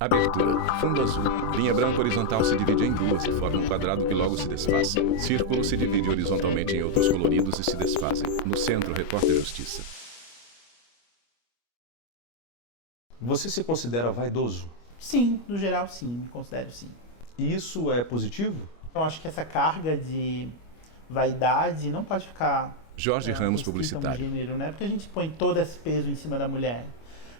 Abertura. Fundo azul. Linha branca horizontal se divide em duas e forma um quadrado que logo se desfaz. Círculo se divide horizontalmente em outros coloridos e se desfazem. No centro, repórter Justiça. Você se considera vaidoso? Sim, no geral sim, me considero sim. E isso é positivo? Eu acho que essa carga de vaidade não pode ficar Jorge Ramos, restrita a um publicitário. gênero, né? Porque a gente põe todo esse peso em cima da mulher.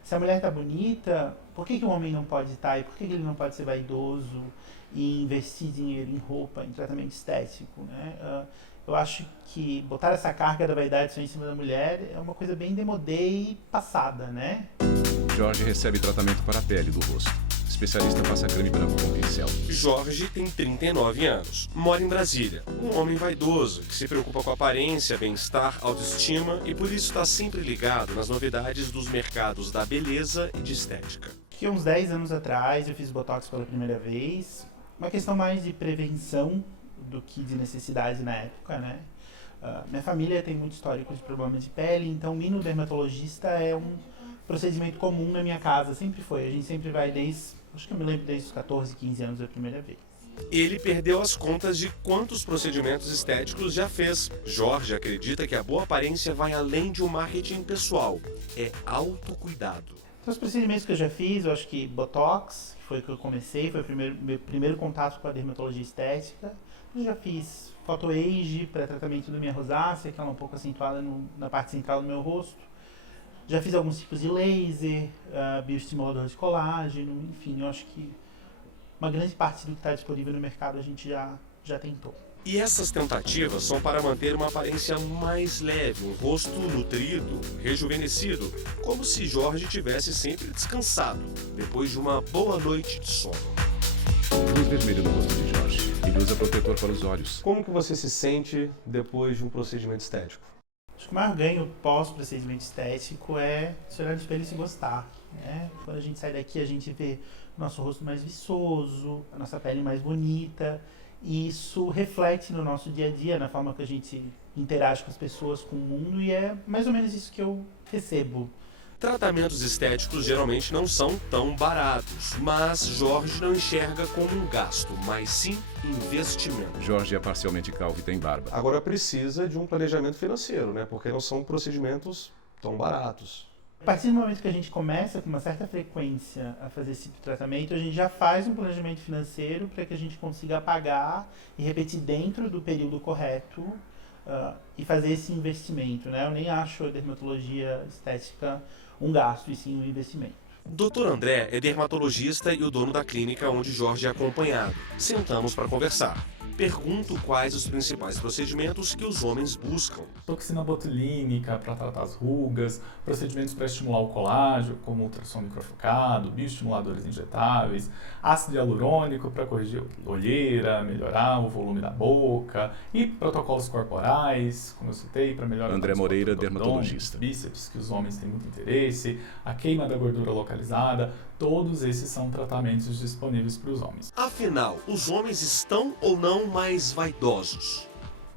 Se a mulher tá bonita, por que o homem não pode estar? E por que ele não pode ser vaidoso e investir dinheiro em roupa, em tratamento estético, né? Eu acho que botar essa carga da vaidade só em cima da mulher é uma coisa bem demodê e passada, né? Jorge recebe tratamento para a pele do rosto. Especialista passa creme branco com pincel. Jorge tem 39 anos, mora em Brasília. Um homem vaidoso, que se preocupa com aparência, bem-estar, autoestima e por isso está sempre ligado nas novidades dos mercados da beleza e de estética. Que uns 10 anos atrás eu fiz Botox pela primeira vez. Uma questão mais de prevenção do que de necessidade na época, né? Minha família tem muito histórico de problemas de pele, então ir no dermatologista é um procedimento comum na minha casa, sempre foi. A gente sempre vai acho que eu me lembro desde os 14, 15 anos da primeira vez. Ele perdeu as contas de quantos procedimentos estéticos já fez. Jorge acredita que a boa aparência vai além de um marketing pessoal, é autocuidado. Então, os procedimentos que eu já fiz, eu acho que Botox, que foi que eu comecei, foi meu primeiro contato com a dermatologia estética. Eu já fiz photoage para tratamento da minha rosácea, que ela é um pouco acentuada na parte central do meu rosto. Já fiz alguns tipos de laser, bioestimulador de colágeno, enfim, eu acho que uma grande parte do que está disponível no mercado a gente já tentou. E essas tentativas são para manter uma aparência mais leve, um rosto nutrido, rejuvenescido, como se Jorge tivesse sempre descansado, depois de uma boa noite de sono. Luz vermelha no rosto de Jorge. Ele usa protetor para os olhos. Como que você se sente depois de um procedimento estético? Acho que o maior ganho pós-procedimento estético é se olhar no espelho e se gostar, né? Quando a gente sai daqui, a gente vê o nosso rosto mais viçoso, a nossa pele mais bonita, e isso reflete no nosso dia a dia, na forma que a gente interage com as pessoas, com o mundo, e é mais ou menos isso que eu recebo. Tratamentos estéticos geralmente não são tão baratos, mas Jorge não enxerga como um gasto, mas sim investimento. Jorge é parcialmente calvo e tem barba. Agora precisa de um planejamento financeiro, né? Porque não são procedimentos tão baratos. A partir do momento que a gente começa com uma certa frequência a fazer esse tipo de tratamento, a gente já faz um planejamento financeiro para que a gente consiga pagar e repetir dentro do período correto e fazer esse investimento, né? Eu nem acho a dermatologia estética um gasto, e sim um investimento. Dr. André é dermatologista e o dono da clínica onde Jorge é acompanhado. Sentamos para conversar. Pergunto quais os principais procedimentos que os homens buscam. Toxina botulínica para tratar as rugas, procedimentos para estimular o colágeno, como ultrassom microfocado, bioestimuladores injetáveis, ácido hialurônico para corrigir olheira, melhorar o volume da boca e protocolos corporais, como eu citei, para melhorar André o Moreira, do abdômen, dermatologista. bíceps, que os homens têm muito interesse, a queima da gordura localizada, todos esses são tratamentos disponíveis para os homens. Afinal, os homens estão ou não mais vaidosos?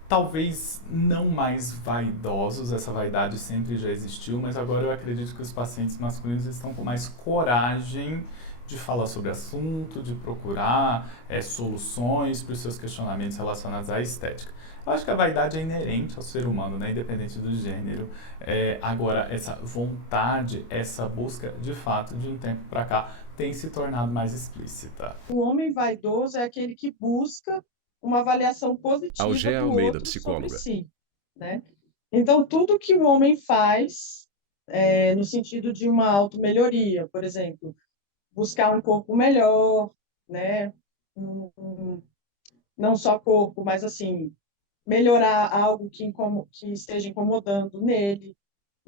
Talvez não mais vaidosos, essa vaidade sempre já existiu, mas agora eu acredito que os pacientes masculinos estão com mais coragem de falar sobre o assunto, de procurar soluções para os seus questionamentos relacionados à estética. Eu acho que a vaidade é inerente ao ser humano, né, independente do gênero. Agora, essa vontade, essa busca, de fato, de um tempo para cá, tem se tornado mais explícita. O homem vaidoso é aquele que busca uma avaliação positiva Algé do Almeida, outro sobre psicóloga. si, né? Então, tudo que o homem faz no sentido de uma automelhoria, por exemplo, buscar um corpo melhor, né? Não só corpo, mas assim, melhorar algo que esteja incomodando nele,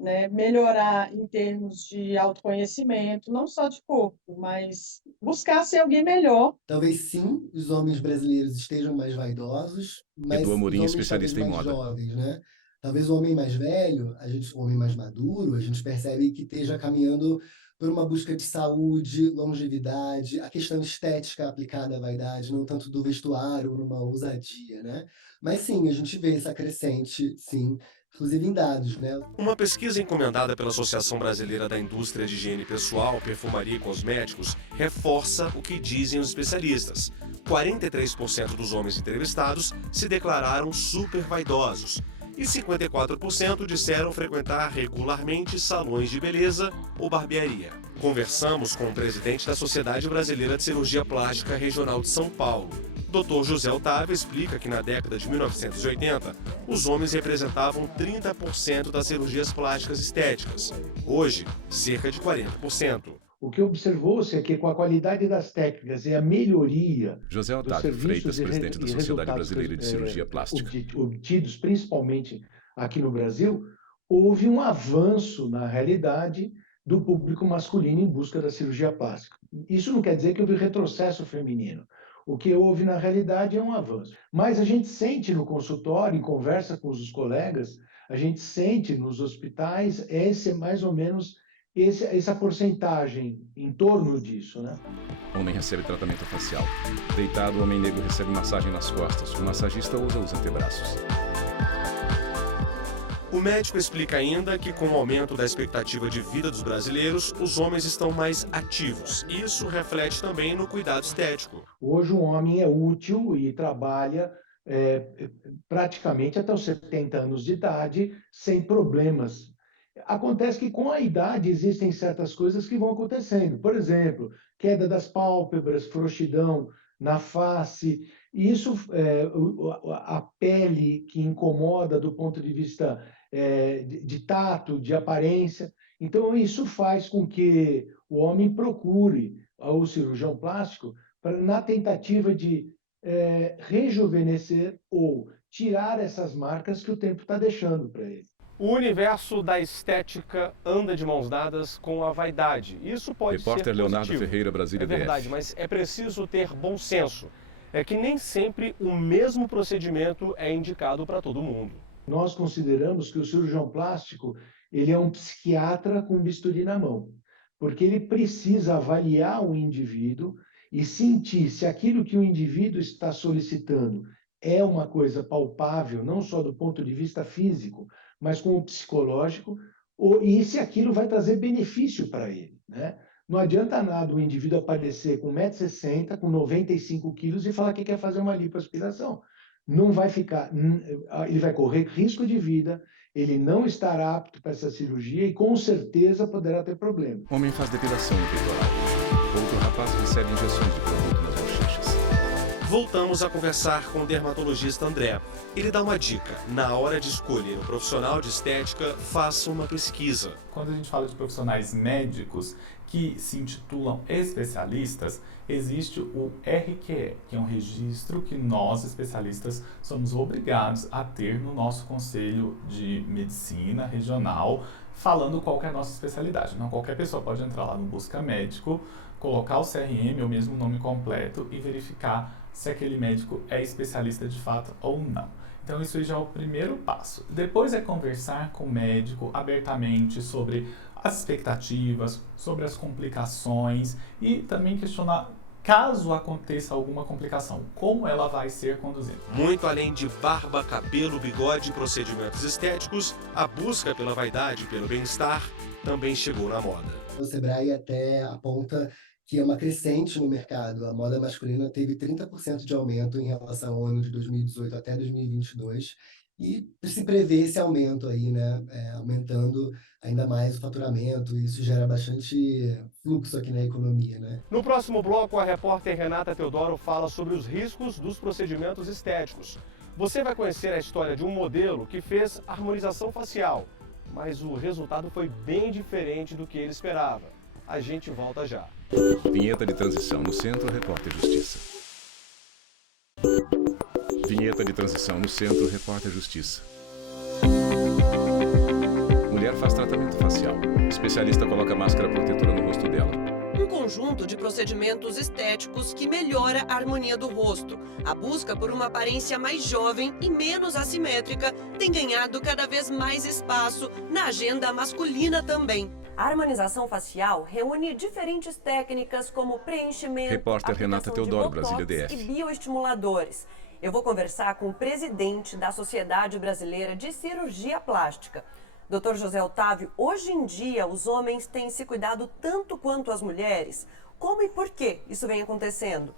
né? Melhorar em termos de autoconhecimento, não só de corpo, mas buscar ser alguém melhor. Talvez sim, os homens brasileiros estejam mais vaidosos, mas Edu os Amorim, homens especialista talvez em mais moda. jovens, né? Talvez o homem mais velho, o homem mais maduro, a gente percebe que esteja caminhando por uma busca de saúde, longevidade, a questão estética aplicada à vaidade, não tanto do vestuário, numa ousadia, né? Mas sim, a gente vê essa crescente, sim, inclusive em dados, né? Uma pesquisa encomendada pela Associação Brasileira da Indústria de Higiene Pessoal, Perfumaria e Cosméticos reforça o que dizem os especialistas. 43% dos homens entrevistados se declararam super vaidosos e 54% disseram frequentar regularmente salões de beleza ou barbearia. Conversamos com o presidente da Sociedade Brasileira de Cirurgia Plástica Regional de São Paulo. Dr. José Otávio explica que na década de 1980, os homens representavam 30% das cirurgias plásticas estéticas. Hoje, cerca de 40%. O que observou-se é que com a qualidade das técnicas e a melhoria José dos Otávio serviços Freitas, presidente da e Sociedade resultados Brasileira de Cirurgia Plástica. obtidos principalmente aqui no Brasil, houve um avanço na realidade do público masculino em busca da cirurgia plástica. Isso não quer dizer que houve retrocesso feminino. O que houve na realidade é um avanço. Mas a gente sente no consultório, em conversa com os colegas, a gente sente nos hospitais mais ou menos essa porcentagem em torno disso, né? Homem recebe tratamento facial. Deitado, o homem negro recebe massagem nas costas. O massagista usa os antebraços. O médico explica ainda que com o aumento da expectativa de vida dos brasileiros, os homens estão mais ativos. Isso reflete também no cuidado estético. Hoje o homem é útil e trabalha praticamente até os 70 anos de idade sem problemas. Acontece que com a idade existem certas coisas que vão acontecendo. Por exemplo, queda das pálpebras, frouxidão na face. Isso, a pele que incomoda do ponto de vista de tato, de aparência. Então, isso faz com que o homem procure o cirurgião plástico na tentativa de rejuvenescer ou tirar essas marcas que o tempo está deixando para ele. O universo da estética anda de mãos dadas com a vaidade. Isso pode ser Repórter Leonardo positivo. Ferreira, Brasília, É verdade, DF. mas é preciso ter bom senso. É que nem sempre o mesmo procedimento é indicado para todo mundo. Nós consideramos que o cirurgião plástico ele é um psiquiatra com bisturi na mão, porque ele precisa avaliar o indivíduo e sentir se aquilo que o indivíduo está solicitando é uma coisa palpável, não só do ponto de vista físico, mas com o psicológico, e se aquilo vai trazer benefício para ele, né? Não adianta nada o indivíduo aparecer com 1,60 m, com 95 quilos e falar que quer fazer uma lipoaspiração. Não vai ficar, ele vai correr risco de vida, ele não estará apto para essa cirurgia e com certeza poderá ter problema. Homem faz depilação no peitoral. Outro rapaz recebe injeções de produto nas bochechas. Voltamos a conversar com o dermatologista André. Ele dá uma dica. Na hora de escolher um profissional de estética, faça uma pesquisa. Quando a gente fala de profissionais médicos que se intitulam especialistas, existe o RQE, que é um registro que nós, especialistas, somos obrigados a ter no nosso Conselho de Medicina Regional, falando qual que é a nossa especialidade. Não qualquer pessoa pode entrar lá no Busca Médico, colocar o CRM ou mesmo o nome completo e verificar se aquele médico é especialista de fato ou não. Então isso aí já é o primeiro passo. Depois é conversar com o médico abertamente sobre as expectativas, sobre as complicações e também questionar, caso aconteça alguma complicação, como ela vai ser conduzida. Muito além de barba, cabelo, bigode e procedimentos estéticos, a busca pela vaidade e pelo bem-estar também chegou na moda. O Sebrae até aponta que é uma crescente no mercado. A moda masculina teve 30% de aumento em relação ao ano de 2018 até 2022 e se prevê esse aumento aí, né, aumentando ainda mais o faturamento, e isso gera bastante fluxo aqui na economia, né? No próximo bloco, a repórter Renata Teodoro fala sobre os riscos dos procedimentos estéticos. Você vai conhecer a história de um modelo que fez harmonização facial, mas o resultado foi bem diferente do que ele esperava. A gente volta já. Vinheta de transição no Centro, Repórter Justiça. Vinheta de transição no Centro, Repórter Justiça. Mulher faz tratamento facial. Especialista coloca máscara protetora no rosto dela. Um conjunto de procedimentos estéticos que melhora a harmonia do rosto. A busca por uma aparência mais jovem e menos assimétrica tem ganhado cada vez mais espaço na agenda masculina também. A harmonização facial reúne diferentes técnicas como preenchimento, Repórter Renata aplicação de Teodoro, botox Brasília DF. e bioestimuladores. Eu vou conversar com o presidente da Sociedade Brasileira de Cirurgia Plástica. Dr. José Otávio, hoje em dia os homens têm se cuidado tanto quanto as mulheres. Como e por que isso vem acontecendo?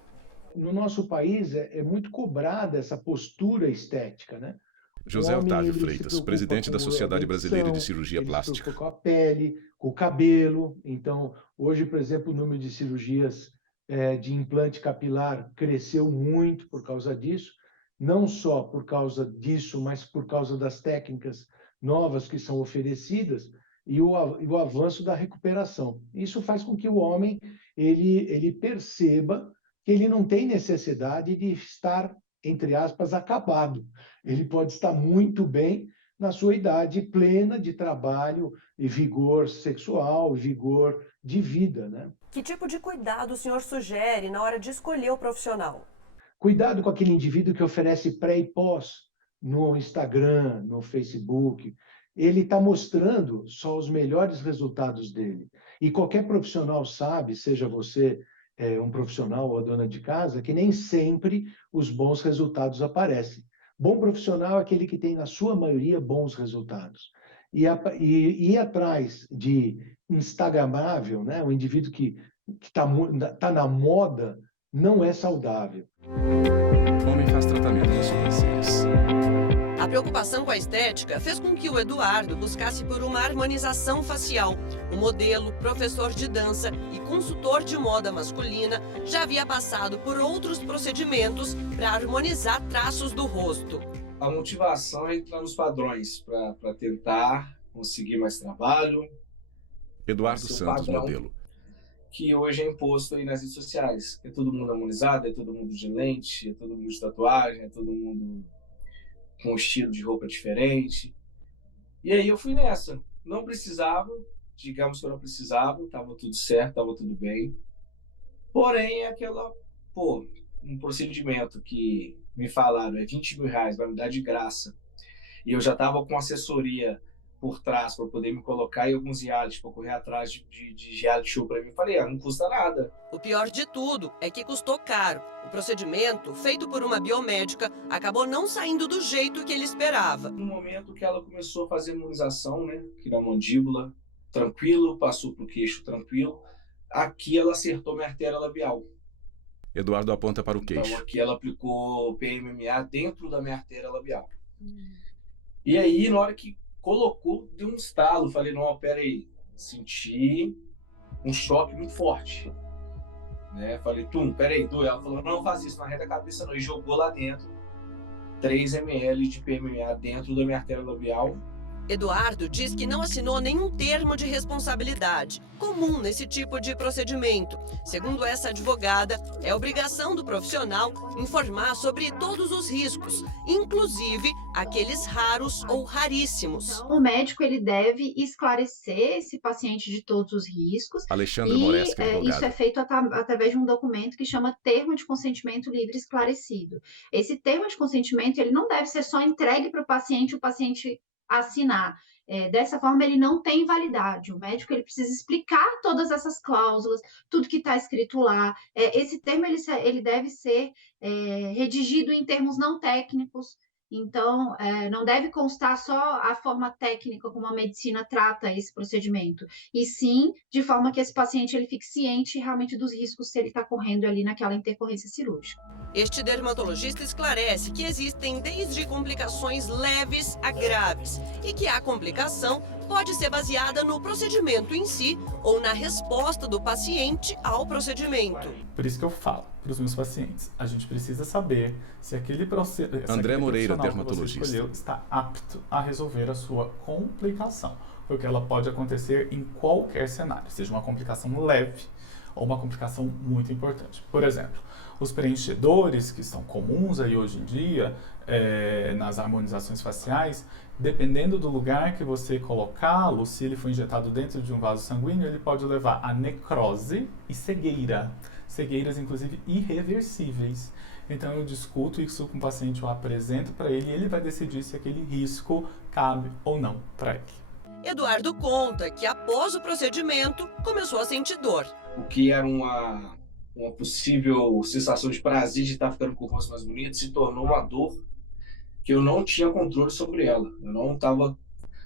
No nosso país é muito cobrada essa postura estética, né? José O homem, Otávio ele se Freitas, preocupa presidente da com a Sociedade Brasileira de dentição, Cirurgia ele se Plástica. preocupa com a pele, com o cabelo. Então, hoje, por exemplo, o número de cirurgias de implante capilar cresceu muito por causa disso. Não só por causa disso, mas por causa das técnicas novas que são oferecidas e o avanço da recuperação. Isso faz com que o homem ele perceba que ele não tem necessidade de estar, entre aspas, acabado. Ele pode estar muito bem na sua idade plena de trabalho e vigor sexual, vigor de vida, né? Que tipo de cuidado o senhor sugere na hora de escolher o profissional? Cuidado com aquele indivíduo que oferece pré e pós no Instagram, no Facebook. Ele está mostrando só os melhores resultados dele. E qualquer profissional sabe, seja você um profissional ou a dona de casa, que nem sempre os bons resultados aparecem. Bom profissional é aquele que tem, na sua maioria, bons resultados. E ir atrás de instagramável, né? O indivíduo que tá na moda, não é saudável. Homem faz tratamento nas sobrancelhas. A preocupação com a estética fez com que o Eduardo buscasse por uma harmonização facial. O modelo, professor de dança e consultor de moda masculina já havia passado por outros procedimentos para harmonizar traços do rosto. A motivação é entrar nos padrões para tentar conseguir mais trabalho. Eduardo Santos, modelo. Que hoje é imposto aí nas redes sociais. É todo mundo harmonizado, é todo mundo de lente, é todo mundo de tatuagem, é todo mundo com um estilo de roupa diferente. E aí eu fui nessa. Não precisava, digamos que eu não precisava, estava tudo certo, estava tudo bem. Porém, um procedimento que me falaram é R$20.000, vai me dar de graça. E eu já estava com assessoria por trás para poder me colocar em alguns reality, para correr atrás de reality show para mim. Eu falei, não custa nada. O pior de tudo é que custou caro. O procedimento, feito por uma biomédica, acabou não saindo do jeito que ele esperava. No momento que ela começou a fazer a harmonização, né, aqui na mandíbula, tranquilo, passou para o queixo tranquilo, aqui ela acertou minha artéria labial. Eduardo aponta para o queixo. Então aqui ela aplicou PMMA dentro da minha artéria labial. E aí, na hora que colocou, deu um estalo. Falei, não, peraí. Senti um choque muito forte. Né? Falei, peraí, doeu. Ela falou, não faz isso, não arreda a cabeça não. E jogou lá dentro 3 ml de PMMA dentro da minha artéria labial. Eduardo diz que não assinou nenhum termo de responsabilidade, comum nesse tipo de procedimento. Segundo essa advogada, é obrigação do profissional informar sobre todos os riscos, inclusive aqueles raros ou raríssimos. Então, o médico ele deve esclarecer esse paciente de todos os riscos. Alexandre Moresca, advogado. Isso é feito através de um documento que chama Termo de Consentimento Livre Esclarecido. Esse termo de consentimento ele não deve ser só entregue para o paciente assinar. Dessa forma, ele não tem validade. O médico ele precisa explicar todas essas cláusulas, tudo que está escrito lá. Esse termo ele deve ser redigido em termos não técnicos. Então, não deve constar só a forma técnica como a medicina trata esse procedimento, e sim de forma que esse paciente ele fique ciente realmente dos riscos que ele está correndo ali naquela intercorrência cirúrgica. Este dermatologista esclarece que existem desde complicações leves a graves e que a complicação pode ser baseada no procedimento em si ou na resposta do paciente ao procedimento. Por isso que eu falo para os meus pacientes, a gente precisa saber se aquele procedimento André Moreira, dermatologista, que você escolheu está apto a resolver a sua complicação, porque ela pode acontecer em qualquer cenário, seja uma complicação leve ou uma complicação muito importante. Por exemplo, os preenchedores que são comuns aí hoje em dia nas harmonizações faciais, dependendo do lugar que você colocá-lo, se ele for injetado dentro de um vaso sanguíneo, ele pode levar a necrose e cegueira. Cegueiras, inclusive, irreversíveis. Então, eu discuto isso com o paciente, eu apresento para ele e ele vai decidir se aquele risco cabe ou não para ele. Eduardo conta que após o procedimento começou a sentir dor. O que era uma possível sensação de prazer de estar ficando com o rosto mais bonito se tornou uma dor que eu não tinha controle sobre ela. Eu não estava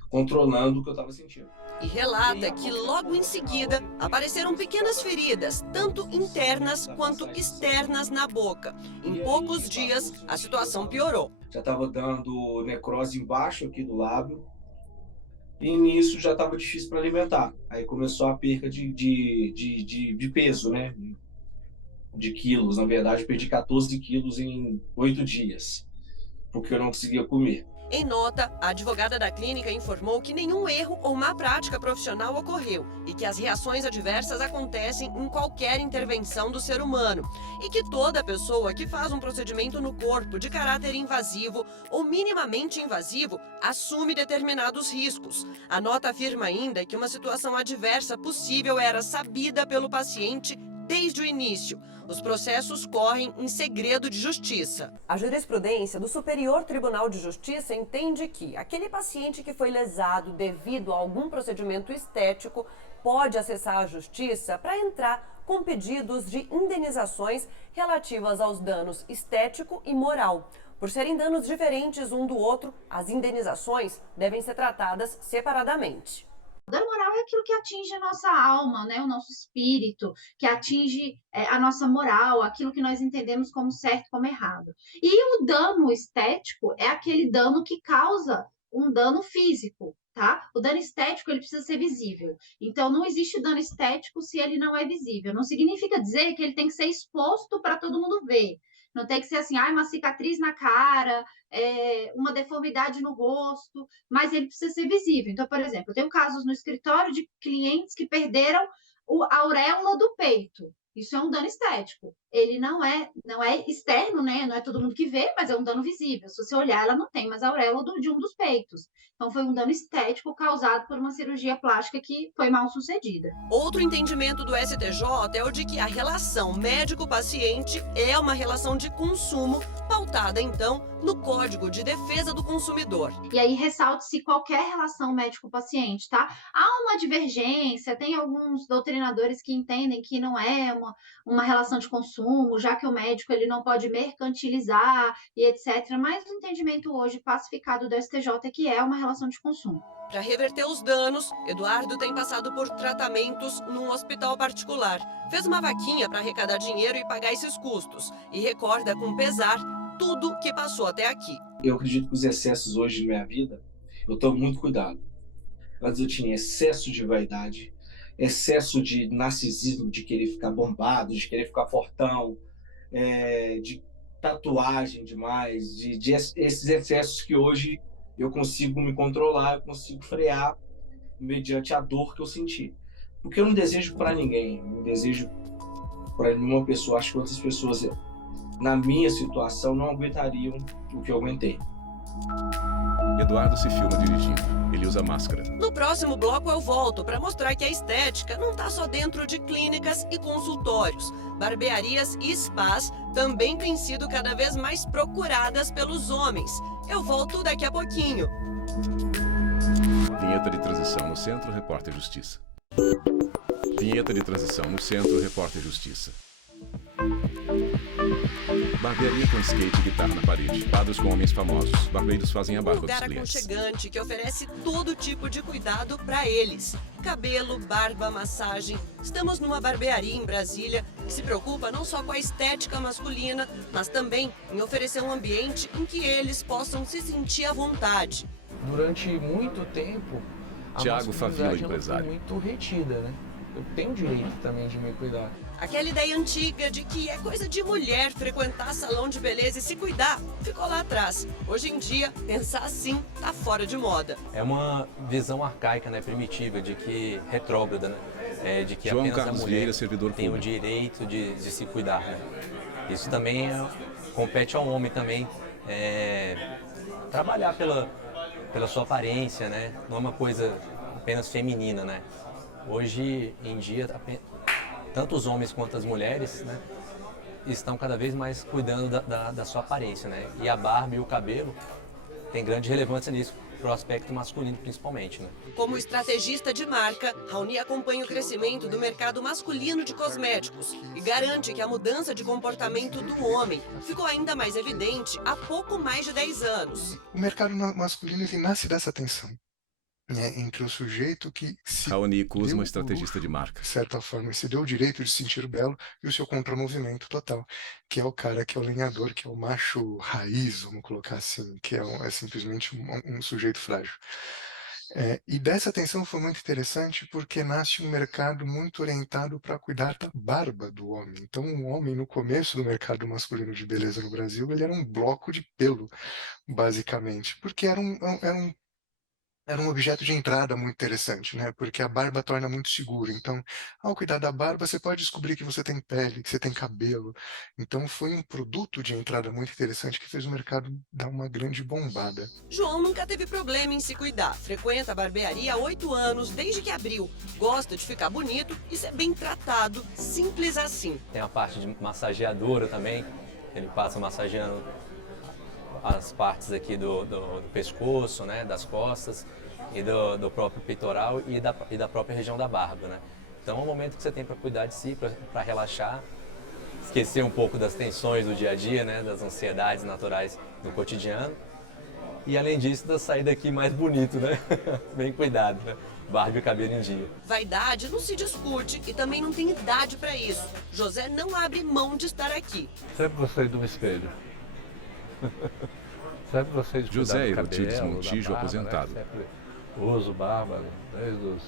controlando o que eu estava sentindo. E relata que logo em seguida apareceram pequenas feridas, tanto internas quanto externas na boca. Em poucos dias, a situação piorou. Já estava dando necrose embaixo aqui do lábio e nisso já estava difícil para alimentar. Aí começou a perca de peso, né? De quilos. Na verdade, perdi 14 quilos em 8 dias, porque eu não conseguia comer. Em nota, a advogada da clínica informou que nenhum erro ou má prática profissional ocorreu e que as reações adversas acontecem em qualquer intervenção do ser humano e que toda pessoa que faz um procedimento no corpo de caráter invasivo ou minimamente invasivo assume determinados riscos. A nota afirma ainda que uma situação adversa possível era sabida pelo paciente desde o início. Os processos correm em segredo de justiça. A jurisprudência do Superior Tribunal de Justiça entende que aquele paciente que foi lesado devido a algum procedimento estético pode acessar a justiça para entrar com pedidos de indenizações relativas aos danos estético e moral. Por serem danos diferentes um do outro, as indenizações devem ser tratadas separadamente. O dano moral é aquilo que atinge a nossa alma, né? O nosso espírito, que atinge a nossa moral, aquilo que nós entendemos como certo e como errado. E o dano estético é aquele dano que causa um dano físico, tá? O dano estético, ele precisa ser visível. Então, não existe dano estético se ele não é visível. Não significa dizer que ele tem que ser exposto para todo mundo ver. Não tem que ser assim, uma cicatriz na cara, uma deformidade no rosto, mas ele precisa ser visível. Então, por exemplo, eu tenho casos no escritório de clientes que perderam a auréola do peito. Isso é um dano estético. Ele não é externo, né? Não é todo mundo que vê, mas é um dano visível. Se você olhar, ela não tem mais a auréola de um dos peitos. Então, foi um dano estético causado por uma cirurgia plástica que foi mal sucedida. Outro entendimento do STJ é o de que a relação médico-paciente é uma relação de consumo, pautada, então, no Código de Defesa do Consumidor. E aí, ressalte-se qualquer relação médico-paciente, tá? Há uma divergência, tem alguns doutrinadores que entendem que não é uma relação de consumo, já que o médico ele não pode mercantilizar e etc. Mas o entendimento hoje pacificado do STJ é que é uma relação de consumo. Para reverter os danos, Eduardo tem passado por tratamentos num hospital particular. Fez uma vaquinha para arrecadar dinheiro e pagar esses custos. E recorda com pesar tudo que passou até aqui. Eu acredito que os excessos hoje na minha vida, eu tomo muito cuidado. Antes eu tinha excesso de vaidade, excesso de narcisismo, de querer ficar bombado, de querer ficar fortão, de tatuagem demais, de esses excessos que hoje eu consigo me controlar, eu consigo frear mediante a dor que eu senti. Porque eu não desejo para ninguém, não desejo para nenhuma pessoa. Acho que outras pessoas, na minha situação, não aguentariam o que eu aguentei. Eduardo se filma dirigindo. Ele usa máscara. No próximo bloco eu volto para mostrar que a estética não está só dentro de clínicas e consultórios. Barbearias e spas também têm sido cada vez mais procuradas pelos homens. Eu volto daqui a pouquinho. Vinheta de transição no Centro, Repórter Justiça. Vinheta de transição no Centro, Repórter Justiça. Barbearia com skate e guitarra na parede. Quadros com homens famosos. Barbeiros fazem a barba dos lugar clientes. aconchegante que oferece todo tipo de cuidado para eles. Cabelo, barba, massagem. Estamos numa barbearia em Brasília que se preocupa não só com a estética masculina, mas também em oferecer um ambiente em que eles possam se sentir à vontade. Durante muito tempo, a Thiago Favila, masculinidade empresário. foi muito retida, né? Eu tenho o direito também de me cuidar. Aquela ideia antiga de que é coisa de mulher frequentar salão de beleza e se cuidar, ficou lá atrás. Hoje em dia, pensar assim tá fora de moda. É uma visão arcaica, né, primitiva, de que retrógrada, né? De que João apenas Carlos a mulher Vieira, servidor tem público. o direito de se cuidar, né? Isso também compete ao homem também trabalhar pela sua aparência, né? Não é uma coisa apenas feminina, né? Hoje em dia, tanto os homens quanto as mulheres, né, estão cada vez mais cuidando da sua aparência, né? E a barba e o cabelo têm grande relevância nisso. pro aspecto masculino principalmente, né? Como estrategista de marca, Raoni acompanha o crescimento do mercado masculino de cosméticos e garante que a mudança de comportamento do homem ficou ainda mais evidente há pouco mais de 10 anos. O mercado masculino ele nasce dessa tensão, né, entre o sujeito que se Raoni Kuzma, deu estrategista de marca. de certa forma, se deu o direito de se sentir belo e o seu contramovimento total, que é o cara que é o lenhador, que é o macho raiz, vamos colocar assim, que é simplesmente um sujeito frágil. E dessa tensão foi muito interessante porque nasce um mercado muito orientado para cuidar da barba do homem. Então, o homem, no começo do mercado masculino de beleza no Brasil, ele era um bloco de pelo, basicamente, porque era um objeto de entrada muito interessante, né? Porque a barba torna muito seguro. Então, ao cuidar da barba, você pode descobrir que você tem pele, que você tem cabelo. Então, foi um produto de entrada muito interessante que fez o mercado dar uma grande bombada. João nunca teve problema em se cuidar. Frequenta a barbearia há 8 anos, desde que abriu. Gosta de ficar bonito e ser bem tratado, simples assim. Tem a parte de massageadora também, ele passa massageando as partes aqui do pescoço, né, das costas e do próprio peitoral e da própria região da barba, né? Então é um momento que você tem para cuidar de si, para relaxar, esquecer um pouco das tensões do dia a dia, né, das ansiedades naturais do cotidiano e além disso da sair daqui mais bonito, né? Bem cuidado, né? Barba e cabelo em dia. Vaidade não se discute e também não tem idade para isso. José não abre mão de estar aqui. Sempre gostei de um espelho. Sempre gostei de José cuidar do Herotides cabelo, Montijo, da barba, aposentado. Né? Sempre uso barba, desde os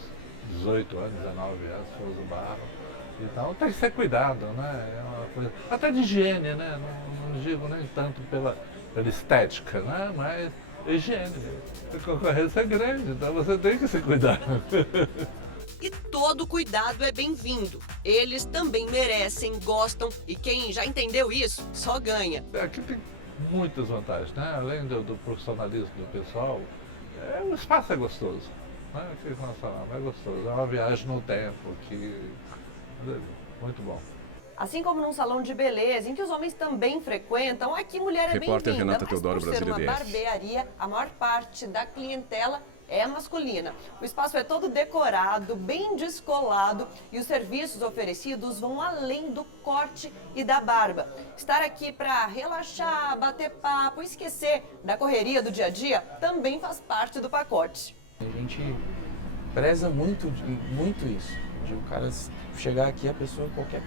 18 anos, 19 anos, eu uso barba. Então tem que ser cuidado, né? É uma coisa, até de higiene, né? Não digo nem tanto pela estética, né? Mas higiene. A concorrência é grande, então você tem que se cuidar. E todo cuidado é bem-vindo. Eles também merecem, gostam e quem já entendeu isso só ganha. Aqui tem muitas vantagens, né? Além do profissionalismo do pessoal, o espaço é gostoso. Né? Aqui nós falamos, é gostoso. É uma viagem no tempo que muito bom. Assim como num salão de beleza, em que os homens também frequentam, aqui mulher é Repórter bem-vinda, Renata mas Teodoro, por ser Brasília uma DF. barbearia, a maior parte da clientela é masculina. O espaço é todo decorado, bem descolado e os serviços oferecidos vão além do corte e da barba. Estar aqui para relaxar, bater papo, esquecer da correria do dia a dia também faz parte do pacote. A gente preza muito isso, de o cara chegar aqui, a pessoa qualquer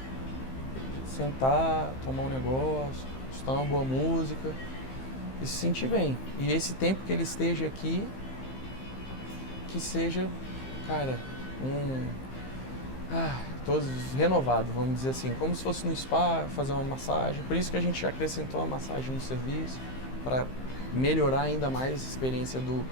sentar, tomar um negócio, escutar uma boa música e se sentir bem. E esse tempo que ele esteja aqui, que seja, cara, todos renovado, vamos dizer assim, como se fosse no spa, fazer uma massagem. Por isso que a gente acrescentou a massagem no serviço, para melhorar ainda mais a experiência do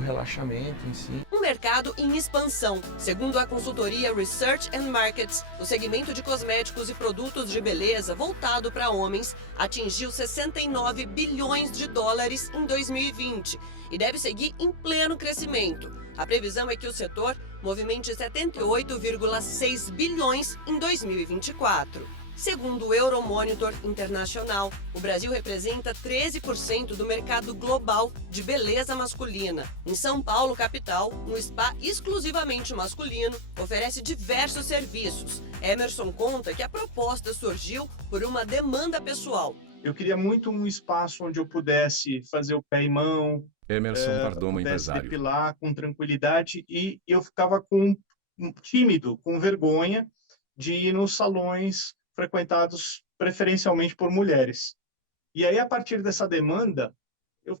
relaxamento em si. Um mercado em expansão. Segundo a consultoria Research and Markets, o segmento de cosméticos e produtos de beleza voltado para homens atingiu 69 bilhões de dólares em 2020 e deve seguir em pleno crescimento. A previsão é que o setor movimente 78,6 bilhões em 2024. Segundo o Euromonitor Internacional, o Brasil representa 13% do mercado global de beleza masculina. Em São Paulo, capital, um spa exclusivamente masculino oferece diversos serviços. Emerson conta que a proposta surgiu por uma demanda pessoal. Eu queria muito um espaço onde eu pudesse fazer o pé e mão, Emerson Pardomo, pudesse empresário. depilar com tranquilidade e eu ficava tímido, com vergonha de ir nos salões frequentados preferencialmente por mulheres. E aí, a partir dessa demanda, eu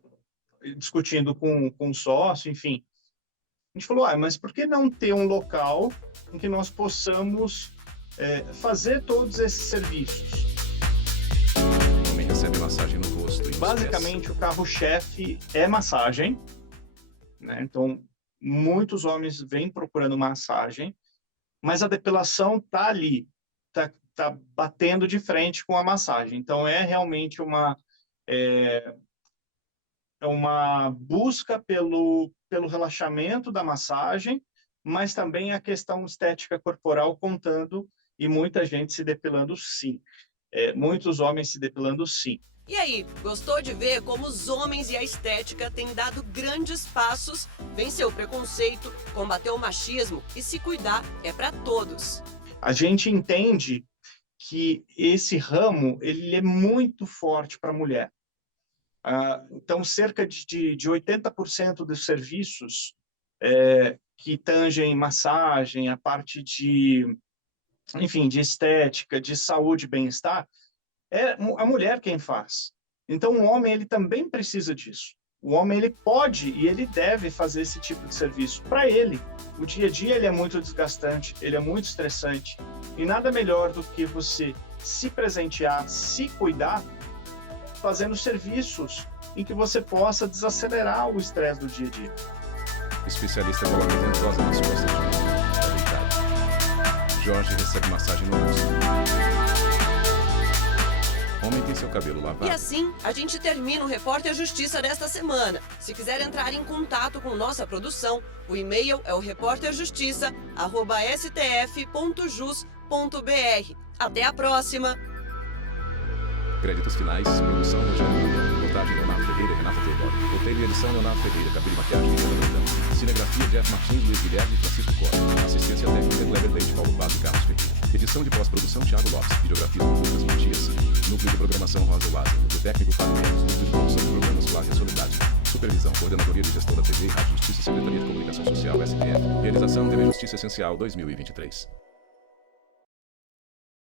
discutindo com o sócio, enfim, a gente falou, mas por que não ter um local em que nós possamos fazer todos esses serviços? O homem recebe massagem no rosto e nos Basicamente, pés. o carro-chefe é massagem, né? Então, muitos homens vêm procurando massagem, mas a depilação está ali, está batendo de frente com a massagem. Então, é realmente uma busca pelo relaxamento da massagem, mas também a questão estética corporal contando e muita gente se depilando sim. Muitos homens se depilando sim. E aí, gostou de ver como os homens e a estética têm dado grandes passos, vencer o preconceito, combater o machismo e se cuidar é para todos. A gente entende que esse ramo ele é muito forte para a mulher. Então, cerca de 80% dos serviços que tangem massagem, a parte de estética, de saúde e bem-estar, é a mulher quem faz. Então, o homem ele também precisa disso. O homem ele pode e ele deve fazer esse tipo de serviço para ele. O dia a dia ele é muito desgastante, ele é muito estressante. E nada melhor do que você se presentear, se cuidar, fazendo serviços em que você possa desacelerar o estresse do dia a dia. Especialista coloca ventosa nas costas de um tá deitado. Jorge recebe massagem no rosto. Homem tem seu cabelo lavado. E assim, a gente termina o Repórter Justiça desta semana. Se quiser entrar em contato com nossa produção, o e-mail é o reporterjustiça@stf.jus.br. Até a próxima! Créditos finais, produção Rogério Brandão, montagem Leonardo Ferreira e Renata Teodoro, roteiro e edição Leonardo Ferreira, cabelo e maquiagem Renata Brandão, cinegrafia Jeff Martins, Luiz Guilherme e Francisco Costa, assistência técnica Kleber Leite, Paulo Paz e Carlos Ferreira, edição de pós-produção Thiago Lopes, videografia do Lucas Matias, núcleo de programação Rosa Lázaro, núcleo técnico Fábio Mendes, núcleo de produção de programas Flávia Soledade, supervisão, coordenadoria de gestão da TV e Rádio Justiça, Secretaria de Comunicação Social, STF, realização TV Justiça Essencial 2023.